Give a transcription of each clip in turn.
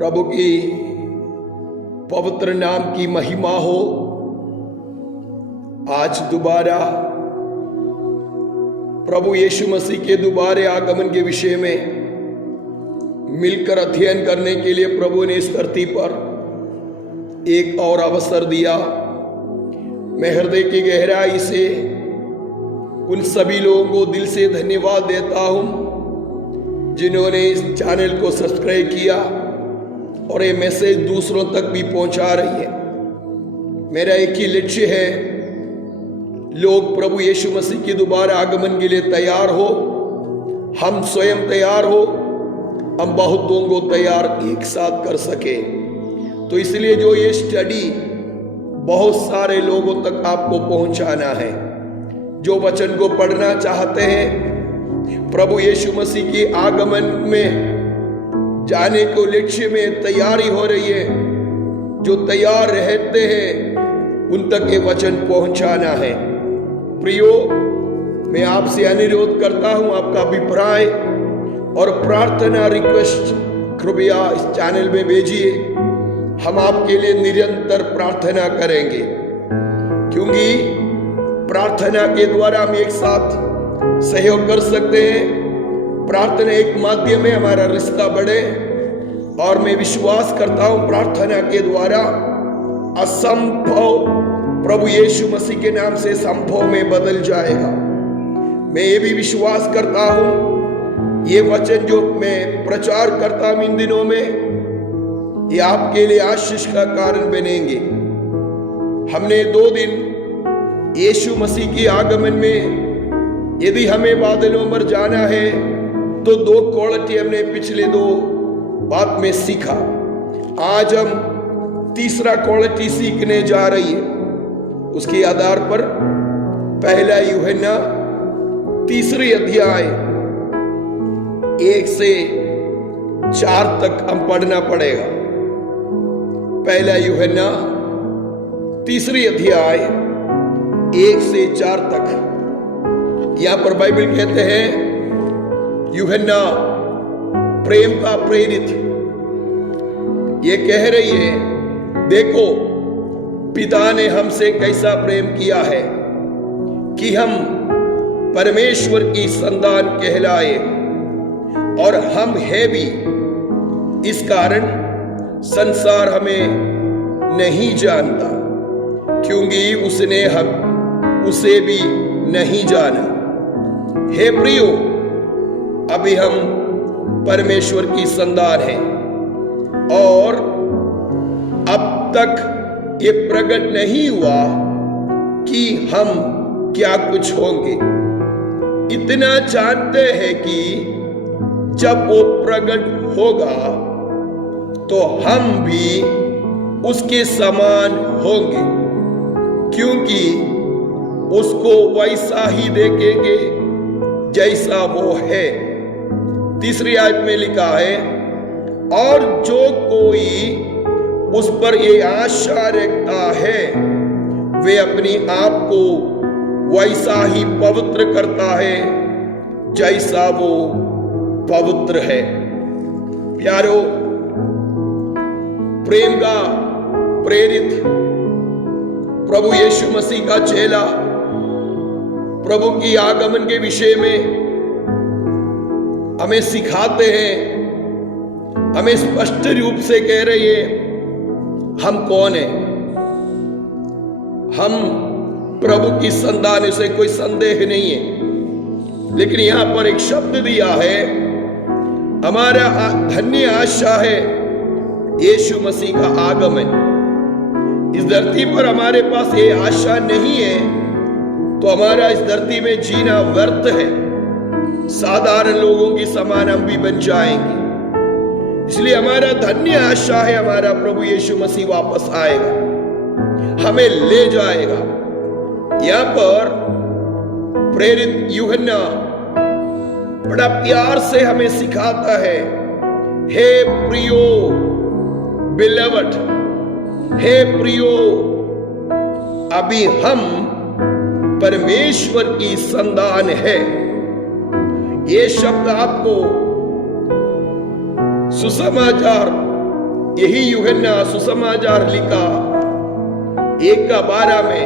प्रभु की पवित्र नाम की महिमा हो। आज दोबारा प्रभु यीशु मसीह के दोबारे आगमन के विषय में मिलकर अध्ययन करने के लिए प्रभु ने इस धरती पर एक और अवसर दिया। मैं हृदय की गहराई से उन सभी लोगों को दिल से धन्यवाद देता हूं जिन्होंने इस चैनल को सब्सक्राइब किया और ये मैसेज दूसरों तक भी पहुंचा रही है। मेरा एक ही लक्ष्य है, लोग प्रभु यीशु मसीह के दोबारा आगमन के लिए तैयार हो, हम स्वयं तैयार हो, हम बहुतों को तैयार एक साथ कर सके। तो इसलिए जो ये स्टडी बहुत सारे लोगों तक आपको पहुंचाना है। जो वचन को पढ़ना चाहते हैं, प्रभु यीशु मसीह के आगमन में जाने को लक्ष्य में तैयारी हो रही है, जो तैयार रहते हैं उन तक ये वचन पहुंचाना है। प्रियो, मैं आपसे अनुरोध करता हूं, आपका अभिप्राय और प्रार्थना रिक्वेस्ट कृपया इस चैनल में भेजिए। हम आपके लिए निरंतर प्रार्थना करेंगे, क्योंकि प्रार्थना के द्वारा हम एक साथ सहयोग कर सकते हैं। प्रार्थना एक माध्यम है हमारा रिश्ता बढ़े, और मैं विश्वास करता हूं प्रार्थना के द्वारा असंभव प्रभु यीशु मसीह के नाम से संभव में बदल जाएगा। मैं ये भी विश्वास करता हूं ये वचन जो मैं प्रचार करता हूं इन दिनों में, ये आपके लिए आशीष का कारण बनेंगे। हमने 2 दिन यीशु मसीह के आगमन में यदि हमें बादलों पर जाना है तो 2 क्वालिटी हमने पिछले 2 बात में सीखा। आज हम तीसरा क्वालिटी सीखने जा रही है। उसके आधार पर पहला यूहन्ना 3 अध्याय 1 से 4 तक हम पढ़ना पड़ेगा। पहला यूहन्ना 3 अध्याय 1 से 4 तक। यहां पर बाइबल कहते हैं यूहन्ना प्रेम का प्रेरित ये कह रही है, देखो पिता ने हमसे कैसा प्रेम किया है कि हम परमेश्वर की संतान कहलाए, और हम है भी। इस कारण संसार हमें नहीं जानता, क्योंकि उसने हम उसे भी नहीं जाना। हे प्रियो, अभी हम परमेश्वर की संतान हैं, और अब तक ये प्रकट नहीं हुआ कि हम क्या कुछ होंगे। इतना जानते हैं कि जब वो प्रकट होगा तो हम भी उसके समान होंगे, क्योंकि उसको वैसा ही देखेंगे जैसा वो है। 3 आयत में लिखा है, और जो कोई उस पर ये आशा रखता है वे अपने आप को वैसा ही पवित्र करता है जैसा वो पवित्र है। प्यारो, प्रेम का प्रेरित प्रभु यीशु मसीह का चेला प्रभु की आगमन के विषय में हमें सिखाते हैं, हमें स्पष्ट रूप से कह रही है हम कौन हैं। हम प्रभु की संतान, से कोई संदेह नहीं है। लेकिन यहां पर एक शब्द दिया है, हमारा धन्य आशा है यीशु मसीह का आगमन। इस धरती पर हमारे पास ये आशा नहीं है तो हमारा इस धरती में जीना व्यर्थ है। साधारण लोगों की समान हम भी बन जाएंगे। इसलिए हमारा धन्य आशा है हमारा प्रभु यीशु मसीह वापस आएगा, हमें ले जाएगा। यहां पर प्रेरित यूहन्ना बड़ा प्यार से हमें सिखाता है, हे प्रियो बिलवड, हे प्रियो, अभी हम परमेश्वर की संतान है। ये शब्द आपको सुसमाचार यही यूहन्ना सुसमाचार लिखा 1:12 में,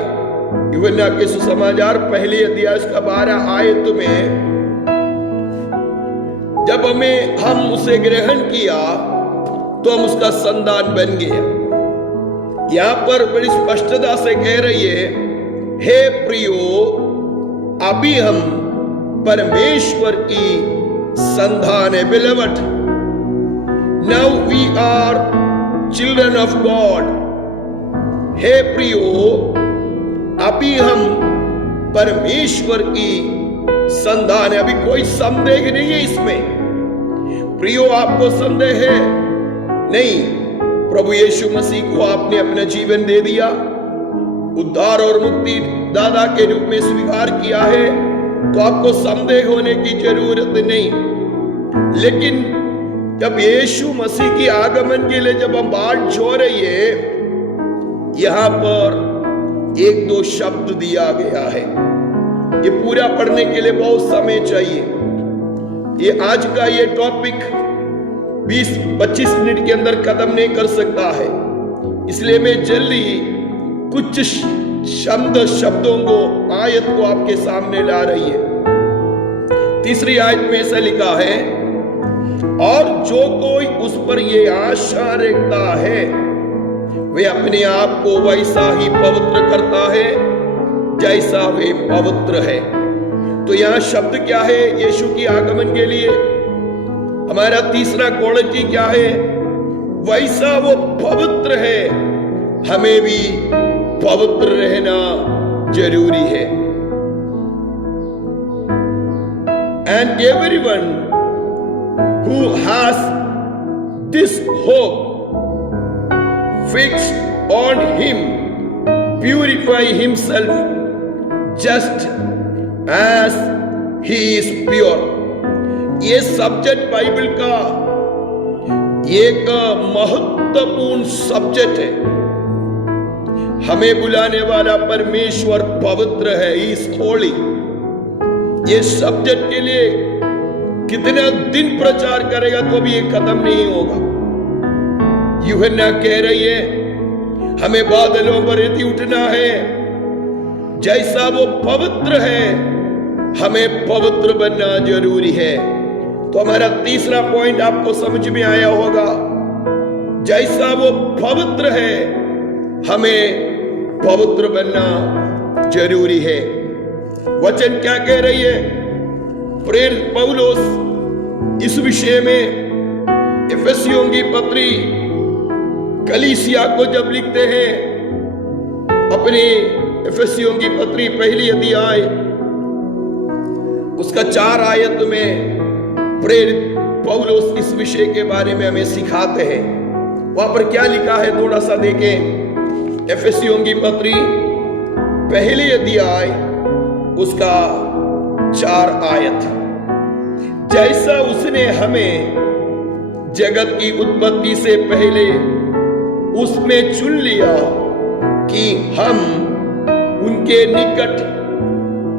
यूहन्ना के सुसमाचार पहले अध्याय का 12 आयत में, जब हम उसे ग्रहण किया तो हम उसका संतान बन गए। यहां पर बड़ी स्पष्टता से कह रही है, हे प्रियो, अभी हम परमेश्वर की संतान है। Beloved, now we are children of God. हे प्रियो, अभी हम परमेश्वर की संतान है। अभी कोई संदेह नहीं है इसमें। प्रियो, आपको संदेह है? नहीं। प्रभु यीशु मसीह को आपने अपना जीवन दे दिया, उद्धार और मुक्ति दाता के रूप में स्वीकार किया है, तो आपको संदेह होने की जरूरत नहीं। लेकिन जब यीशु मसीह की आगमन के लिए जब हम बाट जो रही है, यहां पर 1-2 शब्द दिया गया है। ये पूरा पढ़ने के लिए बहुत समय चाहिए। ये आज का ये टॉपिक 20-25 मिनट के अंदर खत्म नहीं कर सकता है, इसलिए मैं जल्दी कुछ शब्दों को, आयत को आपके सामने ला रही है। तीसरी आयत में ऐसा लिखा है, और जो कोई उस पर ये आशा रखता है वे अपने आप को वैसा ही पवित्र करता है जैसा वे पवित्र है। तो यहां शब्द क्या है? यीशु की आगमन के लिए हमारा तीसरा क्वालिटी क्या है? वैसा वो पवित्र है, हमें भी पवित्र रहना जरूरी है। And everyone who has this hope fixed on him purify himself just as he is pure। ये सब्जेक्ट बाइबल का एक महत्वपूर्ण सब्जेक्ट है। हमें बुलाने वाला परमेश्वर पवित्र है, इस होली। ये सब्जेक्ट के लिए कितना दिन प्रचार करेगा तो भी ये खत्म नहीं होगा। यूहन्ना कह रही है, हमें बादलों पर यदि उठना है, जैसा वो पवित्र है, हमें पवित्र बनना जरूरी है। तो हमारा तीसरा पॉइंट आपको समझ में आया होगा, जैसा वो पवित्र है, हमें पवित्र बनना जरूरी है। वचन क्या कह रही है? प्रेरित पौलुस इस विषय में इफिसियों की पत्री कलीसिया को जब लिखते हैं, अपनी इफिसियों की पत्री पहली अध्याय उसका 4 आयत में प्रेरित पौलुस इस विषय के बारे में हमें सिखाते हैं। वहां पर क्या लिखा है थोड़ा सा देखें। इफिसियों की पत्री पहली अध्याय उसका 4 आयत, जैसा उसने हमें जगत की उत्पत्ति से पहले उसमें चुन लिया कि हम उनके निकट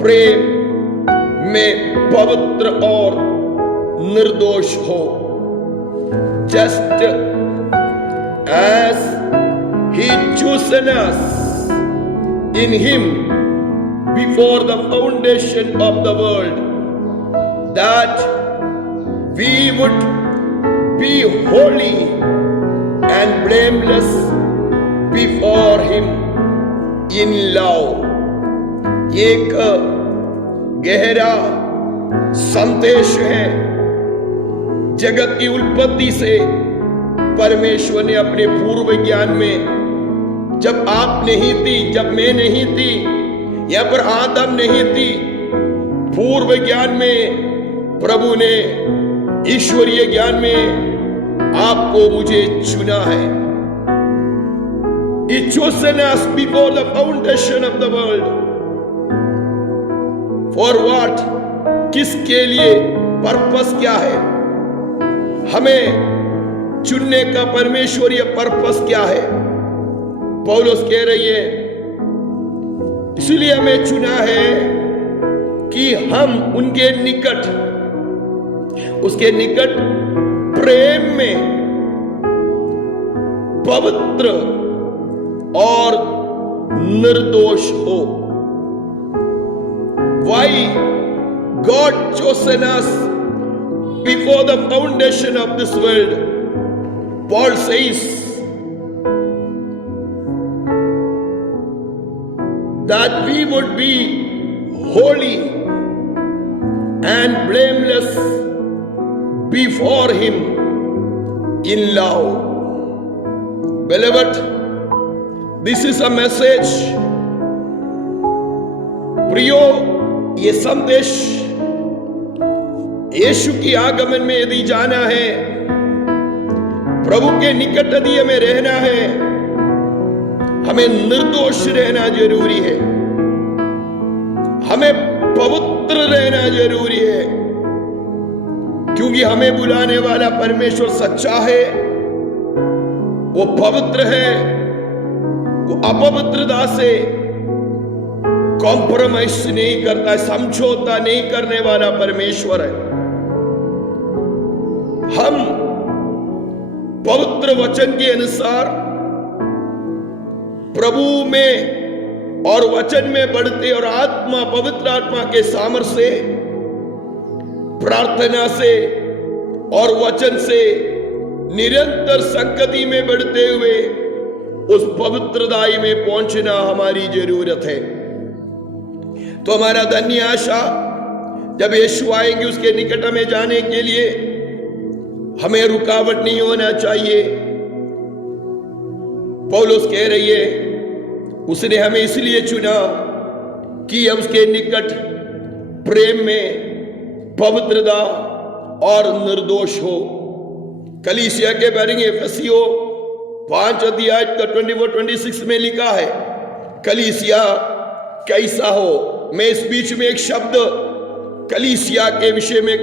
प्रेम में पवित्र और निर्दोष हो। Just as he chosen us in him before the foundation of the world, that we would be holy and blameless before him in love। एक गहरा संदेश है। जगत की उत्पत्ति से परमेश्वर ने अपने पूर्व ज्ञान में, जब आप नहीं थी, जब मैं नहीं थी, या पर आदम नहीं थी, पूर्व ज्ञान में प्रभु ने ईश्वरीय ज्ञान में आपको मुझे चुना है। He chosen us before the foundation of the world। For what? किसके लिए? पर्पस क्या है? हमें चुनने का परमेश्वरीय पर्पस क्या है? पौलुस कह रही है, इसलिए हमें चुना है कि हम उनके निकट, उसके निकट प्रेम में पवित्र और निर्दोष हो। Why God chosen us before the foundation of this world? Paul says that we would be holy and blameless before Him in love. Beloved, this is a message. प्रियो, ये संदेश यीशु की आगमन में यदि जाना है, प्रभु के निकट यदि हमें रहना है, हमें निर्दोष रहना जरूरी है, हमें पवित्र रहना जरूरी है, क्योंकि हमें बुलाने वाला परमेश्वर सच्चा है, वो पवित्र है, वो अपवित्रता से कॉम्प्रोमाइज नहीं करता, समझौता नहीं करने वाला परमेश्वर है। हम पवित्र वचन के अनुसार प्रभु में और वचन में बढ़ते और आत्मा, पवित्र आत्मा के सामर्थ्य से, प्रार्थना से और वचन से निरंतर संगति में बढ़ते हुए उस पवित्रताई में पहुंचना हमारी जरूरत है। तो हमारा धन्य आशा, जब यीशु आएंगे उसके निकट में जाने के लिए हमें रुकावट नहीं होना चाहिए। पौलुस कह रही है, उसने हमें इसलिए चुना कि हम उसके निकट प्रेम में पवित्रता और निर्दोष हो। कलीसिया के बारे में एफेसियों 5 अध्याय 24-26 में लिखा है, कलीसिया कैसा हो। मैं इस बीच में एक शब्द कलीसिया के विषय में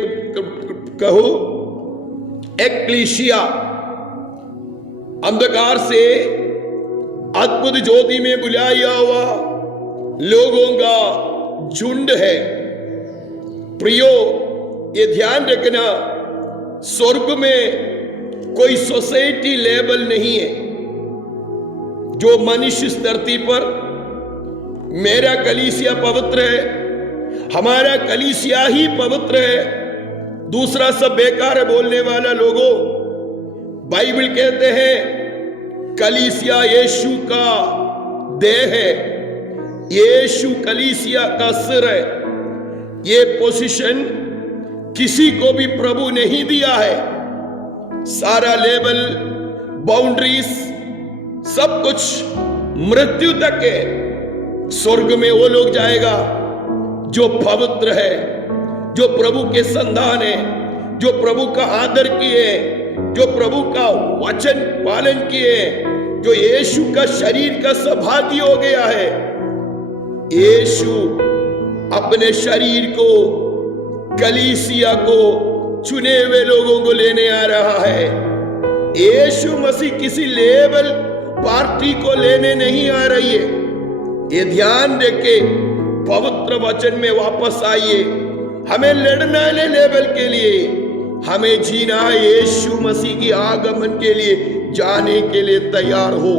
कहूं, एक्लीसिया अंधकार से अद्भुत ज्योति में बुलाया हुआ लोगों का झुंड है। प्रियो, ये ध्यान रखना, स्वर्ग में कोई सोसाइटी लेवल नहीं है जो मनुष्य इस धरती पर मेरा कलीसिया पवित्र है, हमारा कलीसिया ही पवित्र है, दूसरा सब बेकार है बोलने वाला लोगों। बाइबल कहते हैं कलीसिया यीशु का देह है, यीशु कलीसिया का सिर है। ये पोजीशन किसी को भी प्रभु नहीं दिया है। सारा लेवल, बाउंड्रीज, सब कुछ मृत्यु तक है। स्वर्ग में वो लोग जाएगा जो पवित्र है, जो प्रभु के संतान है, जो प्रभु का आदर किए, जो प्रभु का वचन पालन किए, जो यीशु का शरीर का सहभागी हो गया है। यीशु अपने शरीर को, कलीसिया को, चुने हुए लोगों को लेने आ रहा है। यीशु मसीह किसी लेवल पार्टी को लेने नहीं आ रही है। ये ध्यान रखे, पवित्र वचन में वापस आइए। हमें लड़ना है लेवल के लिए, हमें जीना है यीशु मसीह की आगमन के लिए, जाने के लिए तैयार हो।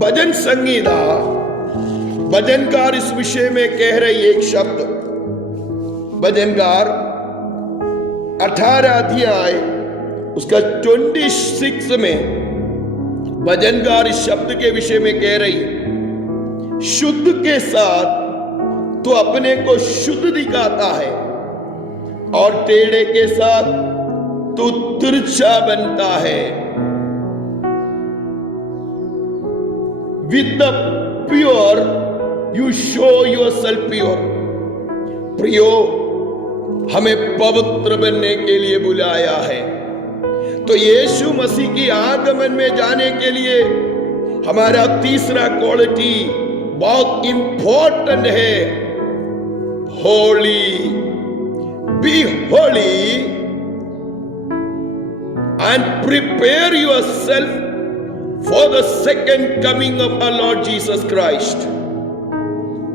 भजन संगीता, भजनकार इस विषय में कह रही है एक शब्द। भजनकार 18 अध्याय उसका 26 में भजनकार इस शब्द के विषय में कह रही है, शुद्ध के साथ तो अपने को शुद्ध दिखाता है और टेढ़े के साथ तो तिरछा बनता है। With the pure you show yourself pure. प्रियो, हमें पवित्र बनने के लिए बुलाया है। तो यीशु मसीह की आगमन में जाने के लिए हमारा तीसरा क्वालिटी बहुत इंपॉर्टेंट है, holy. Be holy and prepare yourself for the second coming of our Lord Jesus Christ.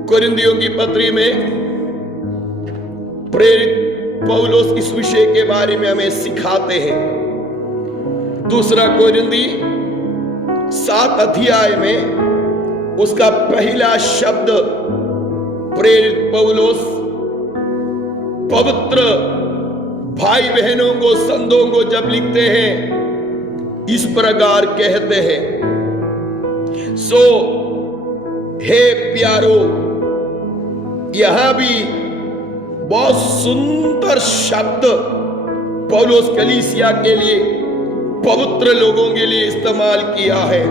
कोरिन्थियों की पत्री में प्रेरित पौलुस इस विषय के बारे में हमें सिखाते हैं। दूसरा कोरिन्थी 7 अध्याय में उसका पहला शब्द प्रेरित पौलुस पवित्र भाई बहनों को, संतों को जब लिखते हैं, इस प्रकार कहते हैं, सो हे प्यारो। यहां भी बहुत सुंदर शब्द पौलुस कलीसिया के लिए, पवित्र लोगों के लिए इस्तेमाल किया है।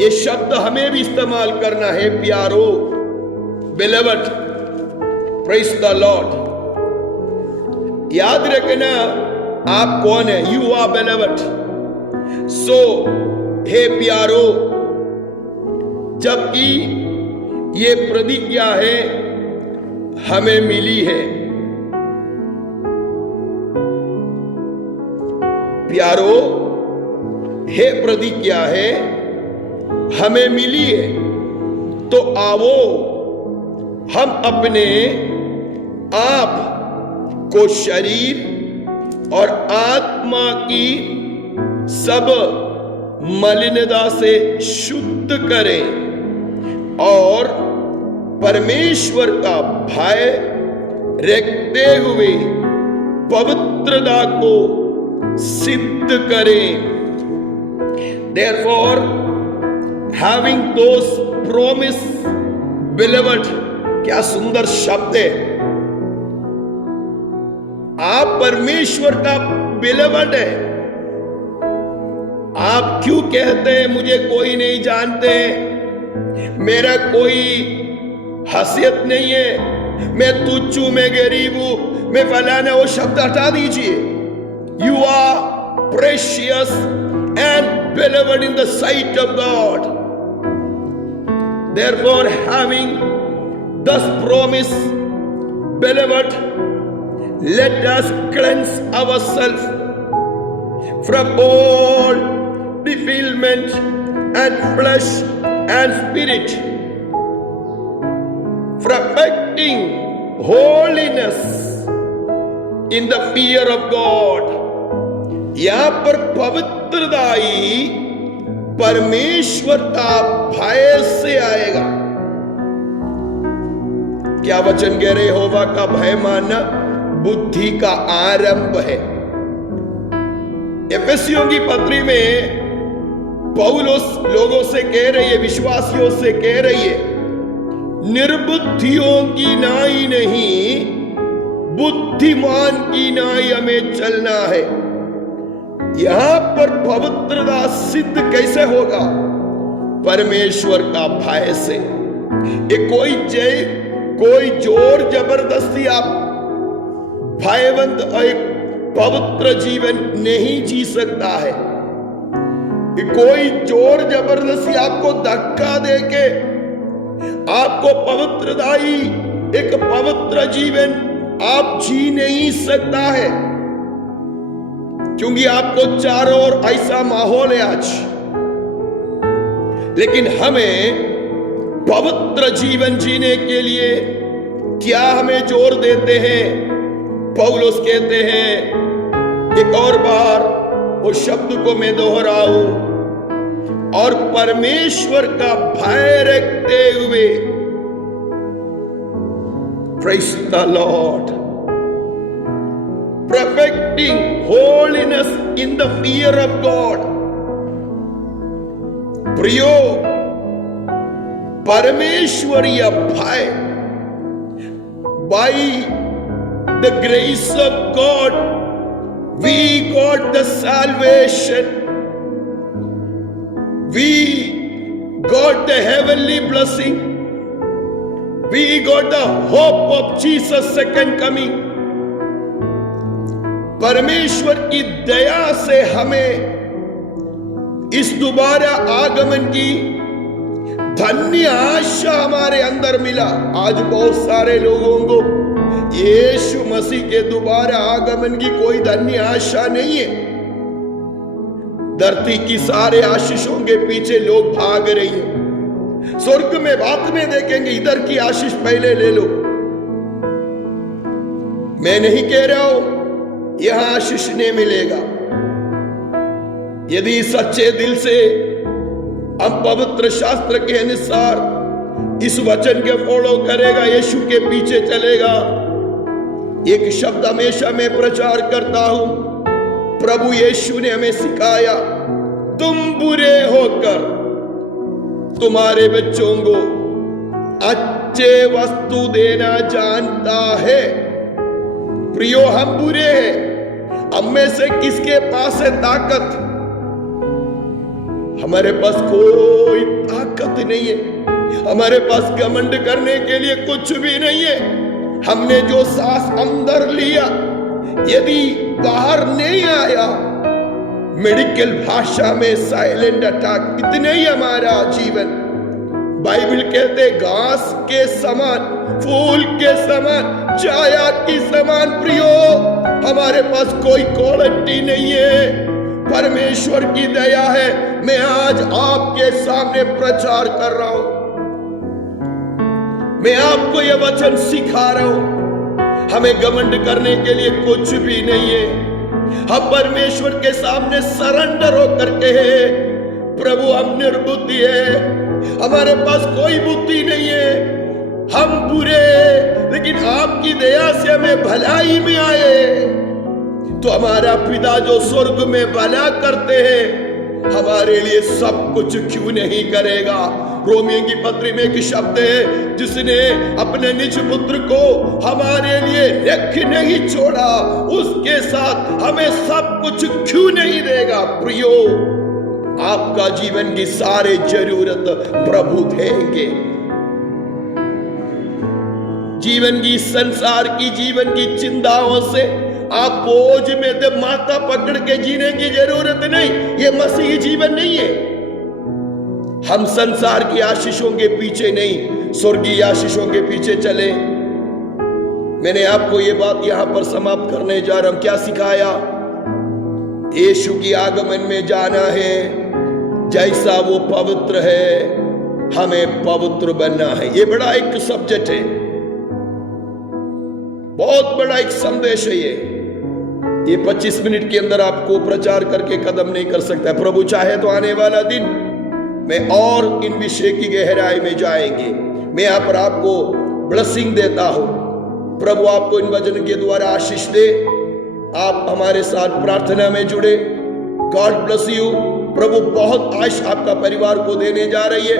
ये शब्द हमें भी इस्तेमाल करना है, प्यारो, बेलवट, प्रेज द लॉर्ड। याद रखना आप कौन है, यू आर बेलवट। सो हे प्यारो, जबकि ये प्रतिज्ञा है हमें मिली है। प्यारो, हे प्रतिज्ञा है हमें मिली है, तो आओ हम अपने आप को शरीर और आत्मा की सब मलिनता से शुद्ध करें और परमेश्वर का भय रखते हुए पवित्रता को सिद्ध करें। Therefore, having those promise, beloved, क्या सुंदर शब्द है। आप परमेश्वर का beloved है। आप क्यों कहते हैं मुझे कोई नहीं जानते, मेरा कोई हैसियत नहीं है, मैं तुच्छ हूं, मैं गरीब हूं, मैं फलाना, वो शब्द हटा दीजिए। You are precious and beloved in the sight of God. Therefore, having thus promised, beloved, let us cleanse ourselves from all defilement and flesh and spirit, perfecting holiness in the fear of God. यहां पर पवित्रताई परमेश्वर का भय से आएगा। क्या वचन कह रहे, यहोवा का भय मानना बुद्धि का आरंभ है। एफेसियों की पत्री में पौलुस लोगों से कह रही है, विश्वासियों से कह रही है, निर्बुद्धियों की नाई नहीं, बुद्धिमान की नाई हमें चलना है। यहां पर पवित्रता सिद्ध कैसे होगा, परमेश्वर का भय से। ये कोई जोर जबरदस्ती आप भयवंत एक पवित्र जीवन नहीं जी सकता है। कोई जोर जबरदस्ती आपको धक्का देके आपको पवित्रताई एक पवित्र जीवन आप जी नहीं सकता है, क्योंकि आपको चारों ओर ऐसा माहौल है आज। लेकिन हमें पवित्र जीवन जीने के लिए क्या हमें जोर देते हैं, पौलुस कहते हैं, एक और बार वो शब्द को मैं दोहराऊं, और परमेश्वर का भय रखते हुए, praise the Lord, perfecting holiness in the fear of God. प्रियो, परमेश्वरीय भय, by the grace of God we got the salvation, we got the heavenly blessing, we got the hope of Jesus' second coming. परमेश्वर की दया से हमें इस दोबारा आगमन की धन्य आशा हमारे अंदर मिला। आज बहुत सारे लोगों को यीशु मसीह के दोबारा आगमन की कोई धन्य आशा नहीं है। धरती की सारे आशीषों के पीछे लोग भाग रही है। स्वर्ग में बाद में देखेंगे, इधर की आशीष पहले ले लो। मैं नहीं कह रहा हूं यहां आशीष नहीं मिलेगा। यदि सच्चे दिल से हम पवित्र शास्त्र के अनुसार इस वचन के फॉलो करेगा, यीशु के पीछे चलेगा। एक शब्द हमेशा मैं प्रचार करता हूं, प्रभु यीशु ने हमें सिखाया, तुम बुरे होकर तुम्हारे बच्चों को अच्छे वस्तु देना जानता है। प्रियो, हम बुरे हैं, हम में से किसके पास है ताकत? हमारे पास कोई ताकत नहीं है, हमारे पास घमंड करने के लिए कुछ भी नहीं है। हमने जो सांस अंदर लिया, यदि बाहर नहीं आया, मेडिकल भाषा में साइलेंट अटैक, इतने ही हमारा जीवन। बाइबल कहते घास के समान, फूल के समान, छाया की समान। प्रियो, हमारे पास कोई क्वालिटी नहीं है, परमेश्वर की दया है। मैं आज आपके सामने प्रचार कर रहा हूं, मैं आपको यह वचन सिखा रहा हूं। हमें घमंड करने के लिए कुछ भी नहीं है। हम परमेश्वर के सामने सरेंडर होकर के है, प्रभु हम निर्बुद्धि है, हमारे पास कोई बुद्धि नहीं है, हम बुरे, लेकिन आपकी दया से हमें भलाई में आए। तो हमारा पिता जो स्वर्ग में भला करते हैं, हमारे लिए सब कुछ क्यों नहीं करेगा? रोमियो की पत्री में एक शब्द है, जिसने अपने निज पुत्र को हमारे लिए रख नहीं छोड़ा, उसके साथ हमें सब कुछ क्यों नहीं देगा? प्रियो, आपका जीवन की सारी जरूरत प्रभु देंगे। जीवन की, संसार की, जीवन की चिंताओं से आप बोझ में दे माथा पकड़ के जीने की जरूरत नहीं। ये मसीही जीवन नहीं है। हम संसार की आशीषों के पीछे नहीं, स्वर्गीय आशीषों के पीछे चले। मैंने आपको ये बात यहां पर समाप्त करने जा रहा हूं। क्या सिखाया? यीशु की आगमन में जाना है, जैसा वो पवित्र है हमें पवित्र बनना है। ये बड़ा एक सब्जेक्ट है, बहुत बड़ा एक संदेश है। ये 25 मिनट के अंदर आपको प्रचार करके खत्म नहीं कर सकता। प्रभु चाहे तो आने वाला दिन में और इन विषय की गहराई में जाएंगे। मैं यहाँ पर आपको ब्लेसिंग देता हूं। प्रभु आपको इन वचन के द्वारा आशीष दे। आप हमारे साथ प्रार्थना में जुड़े। God bless you. प्रभु बहुत आशीष आपका परिवार को देने जा रही है।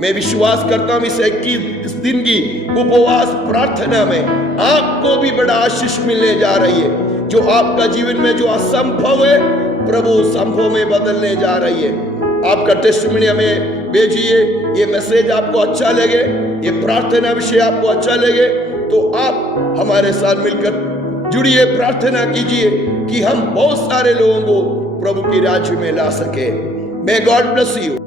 मैं विश्वास करता हूं इस 21 दिन की उपवास प्रार्थना में आपको भी बड़ा आशीष मिलने जा रही है। जो आपका जीवन में जो असंभव है, प्रभु संभव में बदलने जा रही है। आपका टेस्टिमनी हमें भेजिए। ये मैसेज आपको अच्छा लगे, ये प्रार्थना विषय आपको अच्छा लगे, तो आप हमारे साथ मिलकर जुड़िए, प्रार्थना कीजिए कि हम बहुत सारे लोगों को प्रभु के राज्य में ला सके। May God bless you.